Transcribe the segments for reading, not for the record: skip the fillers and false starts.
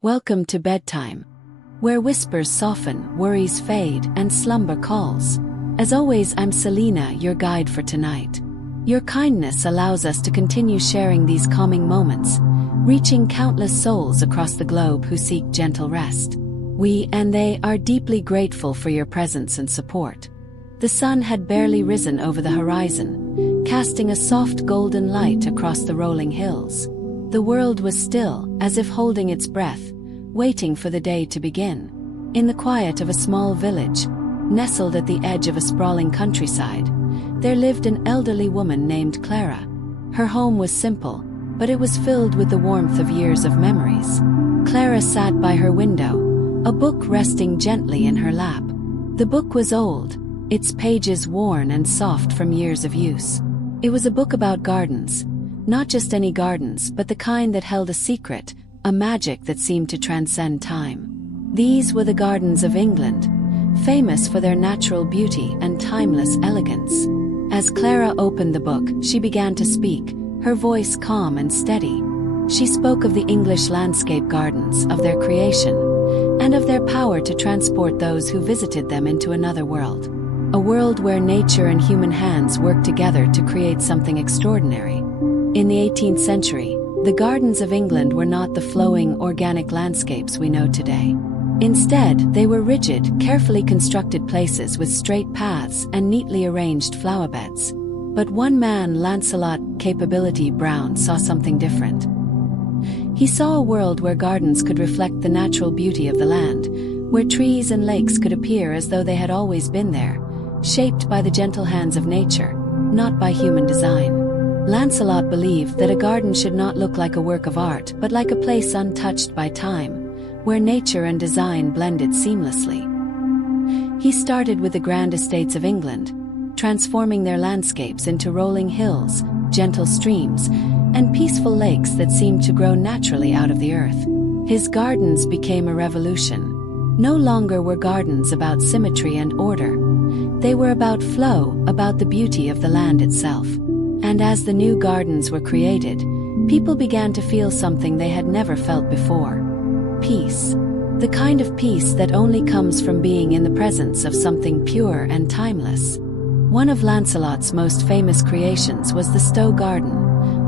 Welcome to bedtime, where whispers soften, worries fade, and slumber calls. As always, I'm Selena, your guide for tonight. Your kindness allows us to continue sharing these calming moments, reaching countless souls across the globe who seek gentle rest. We and they are deeply grateful for your presence and support. The sun had barely risen over the horizon, casting a soft golden light across the rolling hills. The world was still, as if holding its breath, waiting for the day to begin. In the quiet of a small village, nestled at the edge of a sprawling countryside, there lived an elderly woman named Clara. Her home was simple, but it was filled with the warmth of years of memories. Clara sat by her window, a book resting gently in her lap. The book was old, its pages worn and soft from years of use. It was a book about gardens. Not just any gardens, but the kind that held a secret, a magic that seemed to transcend time. These were the gardens of England, famous for their natural beauty and timeless elegance. As Clara opened the book, she began to speak, her voice calm and steady. She spoke of the English landscape gardens, of their creation, and of their power to transport those who visited them into another world. A world where nature and human hands worked together to create something extraordinary. In the 18th century, the gardens of England were not the flowing, organic landscapes we know today. Instead, they were rigid, carefully constructed places with straight paths and neatly arranged flower beds. But one man, Lancelot Capability Brown, saw something different. He saw a world where gardens could reflect the natural beauty of the land, where trees and lakes could appear as though they had always been there, shaped by the gentle hands of nature, not by human design. Lancelot believed that a garden should not look like a work of art, but like a place untouched by time, where nature and design blended seamlessly. He started with the grand estates of England, transforming their landscapes into rolling hills, gentle streams, and peaceful lakes that seemed to grow naturally out of the earth. His gardens became a revolution. No longer were gardens about symmetry and order. They were about flow, about the beauty of the land itself. And as the new gardens were created, people began to feel something they had never felt before. Peace. The kind of peace that only comes from being in the presence of something pure and timeless. One of Lancelot's most famous creations was the Stowe Garden,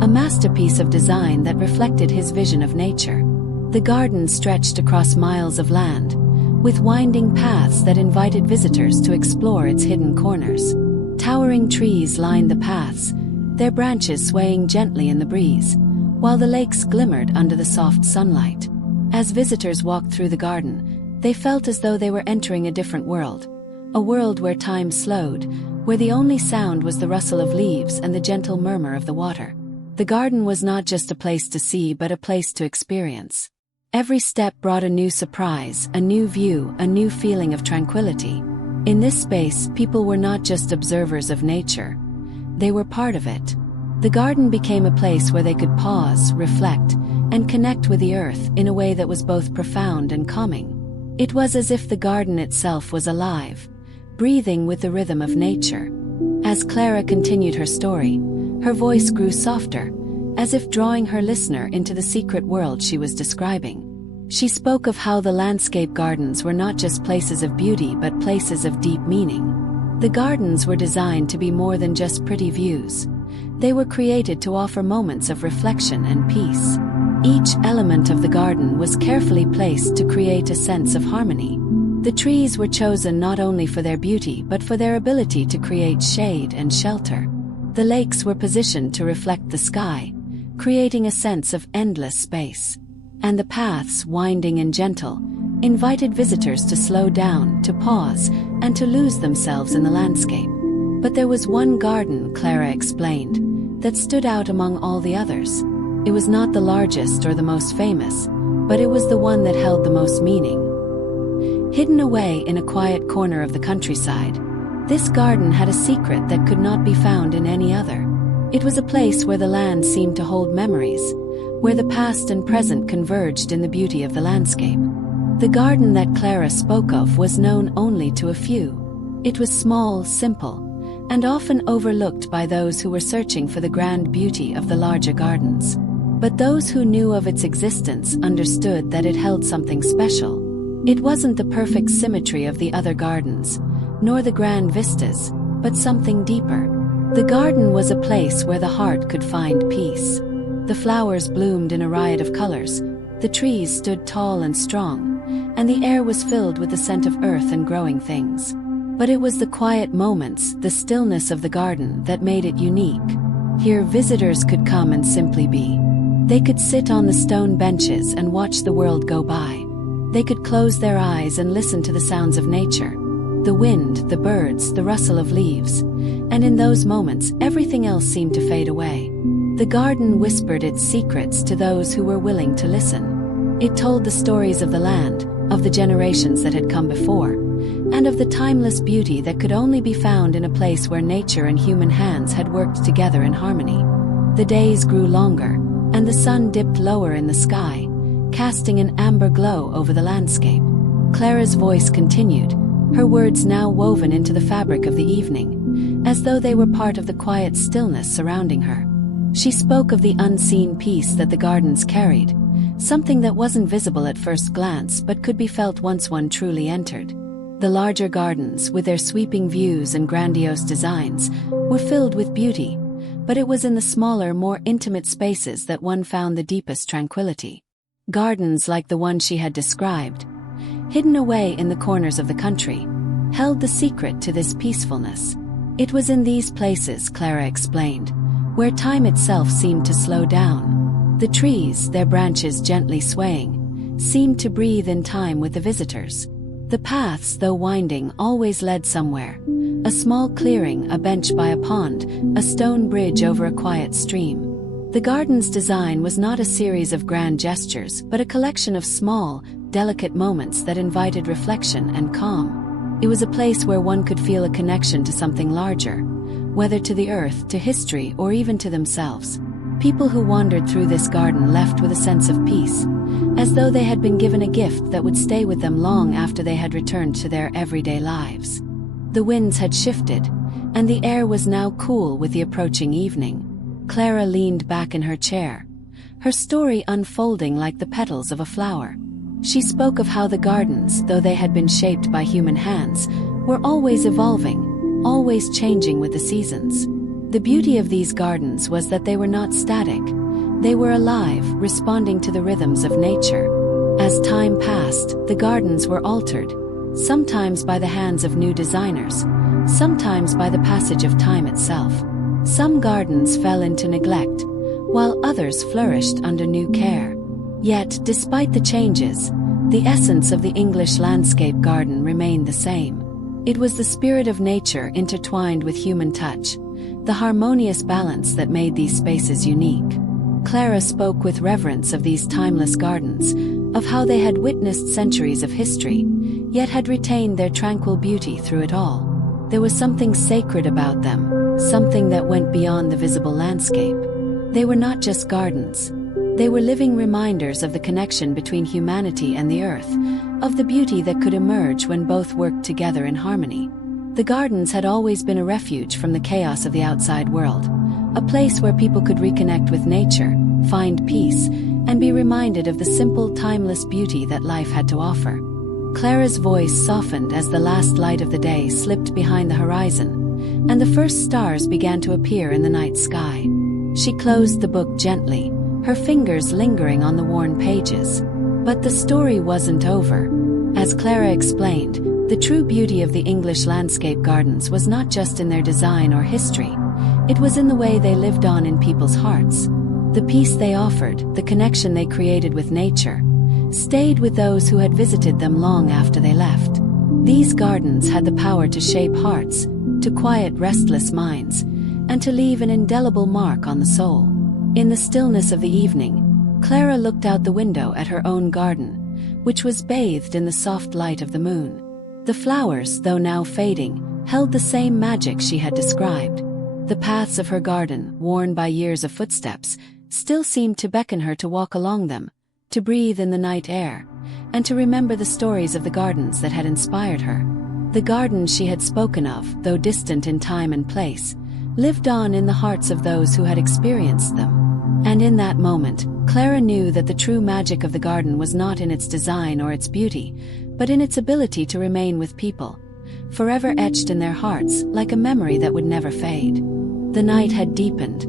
a masterpiece of design that reflected his vision of nature. The garden stretched across miles of land, with winding paths that invited visitors to explore its hidden corners. Towering trees lined the paths, their branches swaying gently in the breeze, while the lakes glimmered under the soft sunlight. As visitors walked through the garden, they felt as though they were entering a different world, a world where time slowed, where the only sound was the rustle of leaves and the gentle murmur of the water. The garden was not just a place to see, but a place to experience. Every step brought a new surprise, a new view, a new feeling of tranquility. In this space, people were not just observers of nature. They were part of it. The garden became a place where they could pause, reflect, and connect with the earth in a way that was both profound and calming. It was as if the garden itself was alive, breathing with the rhythm of nature. As Clara continued her story, her voice grew softer, as if drawing her listener into the secret world she was describing. She spoke of how the landscape gardens were not just places of beauty but places of deep meaning. The gardens were designed to be more than just pretty views. They were created to offer moments of reflection and peace. Each element of the garden was carefully placed to create a sense of harmony. The trees were chosen not only for their beauty but for their ability to create shade and shelter. The lakes were positioned to reflect the sky, creating a sense of endless space. And the paths, winding and gentle, invited visitors to slow down, to pause, and to lose themselves in the landscape. But there was one garden, Clara explained, that stood out among all the others. It was not the largest or the most famous, but it was the one that held the most meaning. Hidden away in a quiet corner of the countryside, this garden had a secret that could not be found in any other. It was a place where the land seemed to hold memories, where the past and present converged in the beauty of the landscape. The garden that Clara spoke of was known only to a few. It was small, simple, and often overlooked by those who were searching for the grand beauty of the larger gardens. But those who knew of its existence understood that it held something special. It wasn't the perfect symmetry of the other gardens, nor the grand vistas, but something deeper. The garden was a place where the heart could find peace. The flowers bloomed in a riot of colors, the trees stood tall and strong, and the air was filled with the scent of earth and growing things. But it was the quiet moments, the stillness of the garden, that made it unique. Here visitors could come and simply be. They could sit on the stone benches and watch the world go by. They could close their eyes and listen to the sounds of nature. The wind, the birds, the rustle of leaves. And in those moments, everything else seemed to fade away. The garden whispered its secrets to those who were willing to listen. It told the stories of the land, of the generations that had come before, and of the timeless beauty that could only be found in a place where nature and human hands had worked together in harmony. The days grew longer, and the sun dipped lower in the sky, casting an amber glow over the landscape. Clara's voice continued, her words now woven into the fabric of the evening, as though they were part of the quiet stillness surrounding her. She spoke of the unseen peace that the gardens carried, something that wasn't visible at first glance but could be felt once one truly entered. The larger gardens, with their sweeping views and grandiose designs, were filled with beauty, but it was in the smaller, more intimate spaces that one found the deepest tranquility. Gardens like the one she had described, hidden away in the corners of the country, held the secret to this peacefulness. It was in these places, Clara explained, where time itself seemed to slow down. The trees, their branches gently swaying, seemed to breathe in time with the visitors. The paths, though winding, always led somewhere. A small clearing, a bench by a pond, a stone bridge over a quiet stream. The garden's design was not a series of grand gestures, but a collection of small, delicate moments that invited reflection and calm. It was a place where one could feel a connection to something larger, whether to the earth, to history, or even to themselves. People who wandered through this garden left with a sense of peace, as though they had been given a gift that would stay with them long after they had returned to their everyday lives. The winds had shifted, and the air was now cool with the approaching evening. Clara leaned back in her chair, her story unfolding like the petals of a flower. She spoke of how the gardens, though they had been shaped by human hands, were always evolving, always changing with the seasons. The beauty of these gardens was that they were not static. They were alive, responding to the rhythms of nature. As time passed, the gardens were altered, sometimes by the hands of new designers, sometimes by the passage of time itself. Some gardens fell into neglect, while others flourished under new care. Yet, despite the changes, the essence of the English landscape garden remained the same. It was the spirit of nature intertwined with human touch, the harmonious balance that made these spaces unique. Clara spoke with reverence of these timeless gardens, of how they had witnessed centuries of history, yet had retained their tranquil beauty through it all. There was something sacred about them, something that went beyond the visible landscape. They were not just gardens. They were living reminders of the connection between humanity and the earth, of the beauty that could emerge when both worked together in harmony. The gardens had always been a refuge from the chaos of the outside world, a place where people could reconnect with nature, find peace, and be reminded of the simple, timeless beauty that life had to offer. Clara's voice softened as the last light of the day slipped behind the horizon, and the first stars began to appear in the night sky. She closed the book gently, her fingers lingering on the worn pages. But the story wasn't over. As Clara explained, the true beauty of the English landscape gardens was not just in their design or history. It was in the way they lived on in people's hearts. The peace they offered, the connection they created with nature, stayed with those who had visited them long after they left. These gardens had the power to shape hearts, to quiet restless minds, and to leave an indelible mark on the soul. In the stillness of the evening, Clara looked out the window at her own garden, which was bathed in the soft light of the moon. The flowers, though now fading, held the same magic she had described. The paths of her garden, worn by years of footsteps, still seemed to beckon her to walk along them, to breathe in the night air, and to remember the stories of the gardens that had inspired her. The gardens she had spoken of, though distant in time and place, lived on in the hearts of those who had experienced them. And in that moment, Clara knew that the true magic of the garden was not in its design or its beauty, but in its ability to remain with people, forever etched in their hearts like a memory that would never fade. The night had deepened,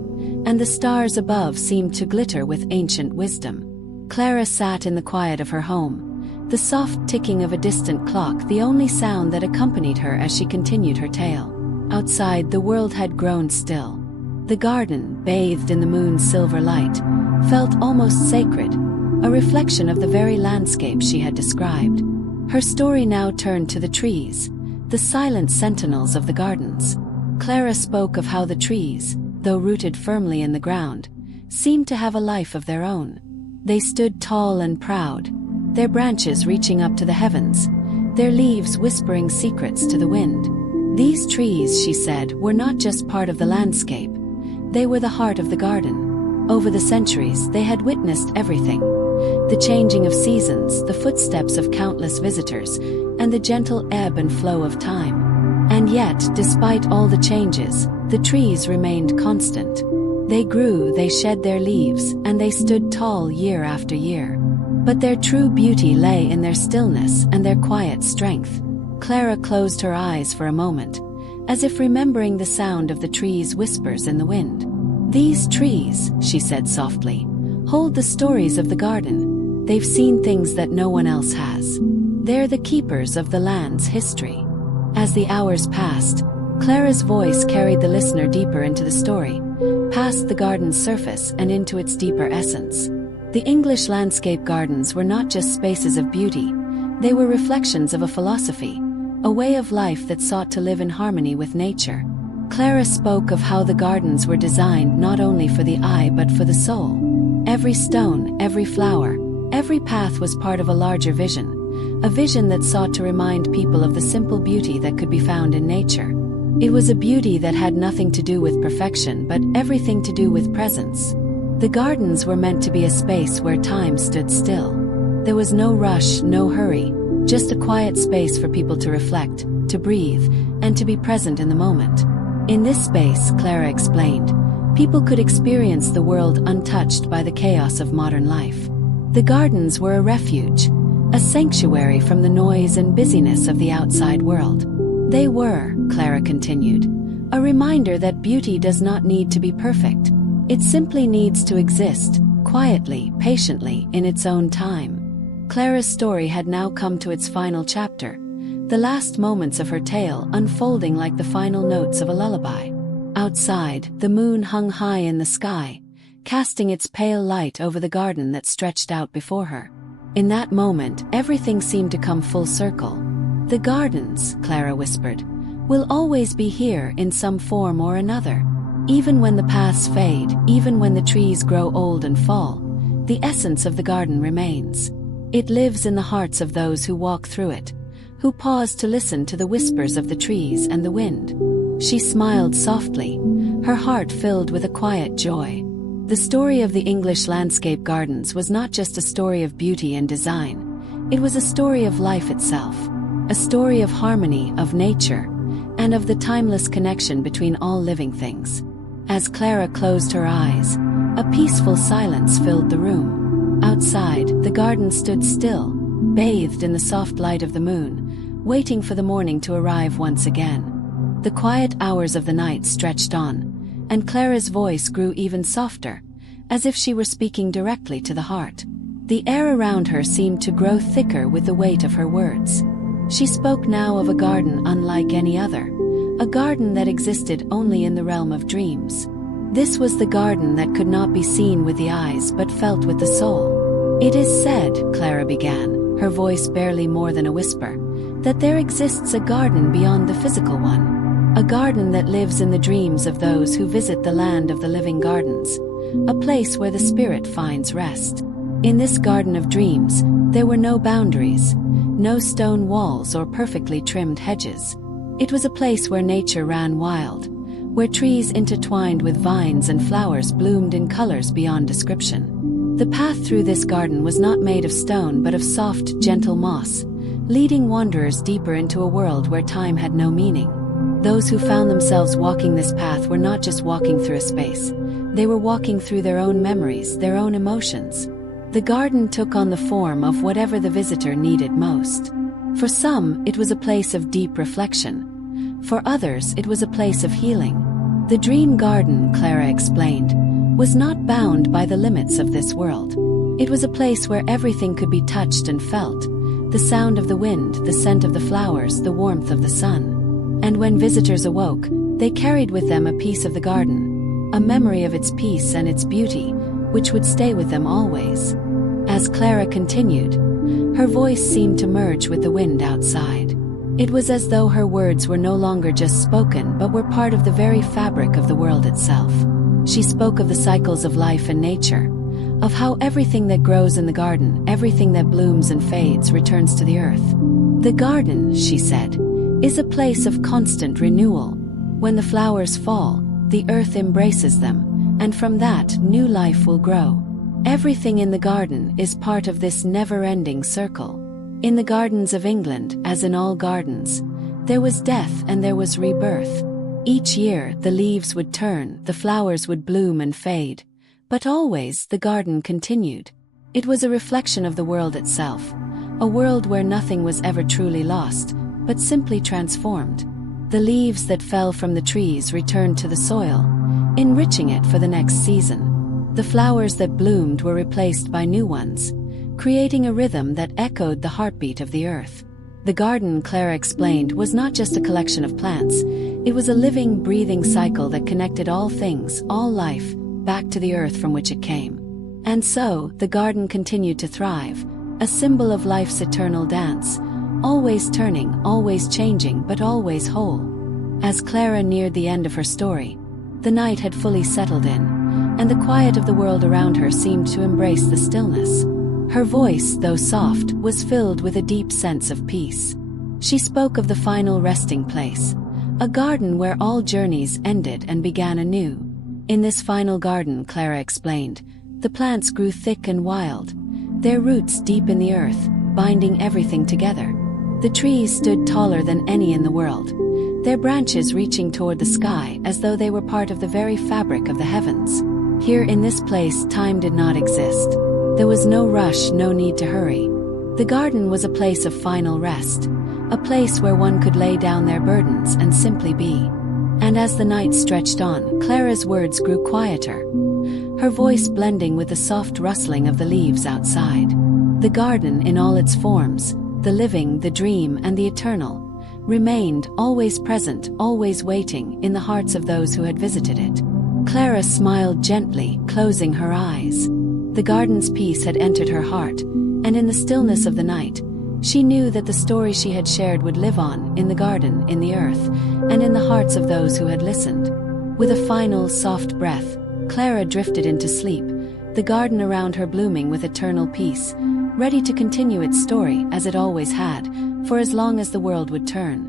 and the stars above seemed to glitter with ancient wisdom. Clara sat in the quiet of her home, the soft ticking of a distant clock the only sound that accompanied her as she continued her tale. Outside, the world had grown still. The garden, bathed in the moon's silver light, felt almost sacred, a reflection of the very landscape she had described. Her story now turned to the trees, the silent sentinels of the gardens. Clara spoke of how the trees, though rooted firmly in the ground, seemed to have a life of their own. They stood tall and proud, their branches reaching up to the heavens, their leaves whispering secrets to the wind. These trees, she said, were not just part of the landscape. They were the heart of the garden. Over the centuries, they had witnessed everything: the changing of seasons, the footsteps of countless visitors, and the gentle ebb and flow of time. And yet, despite all the changes, the trees remained constant. They grew, they shed their leaves, and they stood tall year after year. But their true beauty lay in their stillness and their quiet strength. Clara closed her eyes for a moment, as if remembering the sound of the trees' whispers in the wind. "These trees," she said softly, "hold the stories of the garden. They've seen things that no one else has. They're the keepers of the land's history." As the hours passed, Clara's voice carried the listener deeper into the story, past the garden's surface and into its deeper essence. The English landscape gardens were not just spaces of beauty, they were reflections of a philosophy, a way of life that sought to live in harmony with nature. Clara spoke of how the gardens were designed not only for the eye but for the soul. Every stone, every flower, every path was part of a larger vision, a vision that sought to remind people of the simple beauty that could be found in nature. It was a beauty that had nothing to do with perfection but everything to do with presence. The gardens were meant to be a space where time stood still. There was no rush, no hurry, just a quiet space for people to reflect, to breathe, and to be present in the moment. In this space, Clara explained, people could experience the world untouched by the chaos of modern life. The gardens were a refuge, a sanctuary from the noise and busyness of the outside world. They were, Clara continued, a reminder that beauty does not need to be perfect. It simply needs to exist, quietly, patiently, in its own time. Clara's story had now come to its final chapter, the last moments of her tale unfolding like the final notes of a lullaby. Outside, the moon hung high in the sky, casting its pale light over the garden that stretched out before her. In that moment, everything seemed to come full circle. "The gardens," Clara whispered, "will always be here in some form or another. Even when the paths fade, even when the trees grow old and fall, the essence of the garden remains. It lives in the hearts of those who walk through it, who pause to listen to the whispers of the trees and the wind." She smiled softly, her heart filled with a quiet joy. The story of the English landscape gardens was not just a story of beauty and design. It was a story of life itself, a story of harmony, of nature, and of the timeless connection between all living things. As Clara closed her eyes, a peaceful silence filled the room. Outside, the garden stood still, bathed in the soft light of the moon, waiting for the morning to arrive once again. The quiet hours of the night stretched on, and Clara's voice grew even softer, as if she were speaking directly to the heart. The air around her seemed to grow thicker with the weight of her words. She spoke now of a garden unlike any other, a garden that existed only in the realm of dreams. This was the garden that could not be seen with the eyes but felt with the soul. "It is said," Clara began, her voice barely more than a whisper, "that there exists a garden beyond the physical one. A garden that lives in the dreams of those who visit the land of the living gardens, a place where the spirit finds rest. In this garden of dreams, there were no boundaries, no stone walls or perfectly trimmed hedges. It was a place where nature ran wild, where trees intertwined with vines and flowers bloomed in colors beyond description. The path through this garden was not made of stone but of soft, gentle moss, leading wanderers deeper into a world where time had no meaning. Those who found themselves walking this path were not just walking through a space, They were walking through their own memories, their own emotions. The garden took on the form of whatever the visitor needed most. For some, it was a place of deep reflection. For others, it was a place of healing. The dream garden, Clara explained, was not bound by the limits of this world. It was a place where everything could be touched and felt: the sound of the wind, the scent of the flowers, the warmth of the sun. And when visitors awoke, they carried with them a piece of the garden, a memory of its peace and its beauty, which would stay with them always. As Clara continued, her voice seemed to merge with the wind outside. It was as though her words were no longer just spoken but were part of the very fabric of the world itself. She spoke of the cycles of life and nature, of how everything that grows in the garden, everything that blooms and fades, returns to the earth. The garden, she said, is a place of constant renewal. When the flowers fall, the earth embraces them, and from that, new life will grow. Everything in the garden is part of this never-ending circle. In the gardens of England, as in all gardens, there was death and there was rebirth. Each year, the leaves would turn, the flowers would bloom and fade, but always the garden continued. It was a reflection of the world itself, a world where nothing was ever truly lost, but simply transformed. The leaves that fell from the trees returned to the soil, enriching it for the next season. The flowers that bloomed were replaced by new ones, creating a rhythm that echoed the heartbeat of the earth. The garden, Clara explained, was not just a collection of plants. It was a living, breathing cycle that connected all things, all life, back to the earth from which it came. And so, the garden continued to thrive, a symbol of life's eternal dance, always turning, always changing, but always whole. As Clara neared the end of her story, the night had fully settled in, and the quiet of the world around her seemed to embrace the stillness. Her voice, though soft, was filled with a deep sense of peace. She spoke of the final resting place, a garden where all journeys ended and began anew. In this final garden, Clara explained, the plants grew thick and wild, their roots deep in the earth, binding everything together. The trees stood taller than any in the world, their branches reaching toward the sky as though they were part of the very fabric of the heavens. Here in this place, time did not exist. There was no rush, no need to hurry. The garden was a place of final rest, a place where one could lay down their burdens and simply be. And as the night stretched on, Clara's words grew quieter, her voice blending with the soft rustling of the leaves outside. The garden in all its forms, the living, the dream, and the eternal, remained always present, always waiting in the hearts of those who had visited it. Clara smiled gently, closing her eyes. The garden's peace had entered her heart, and in the stillness of the night, she knew that the story she had shared would live on, in the garden, in the earth, and in the hearts of those who had listened. With a final, soft breath, Clara drifted into sleep, the garden around her blooming with eternal peace, ready to continue its story as it always had, for as long as the world would turn.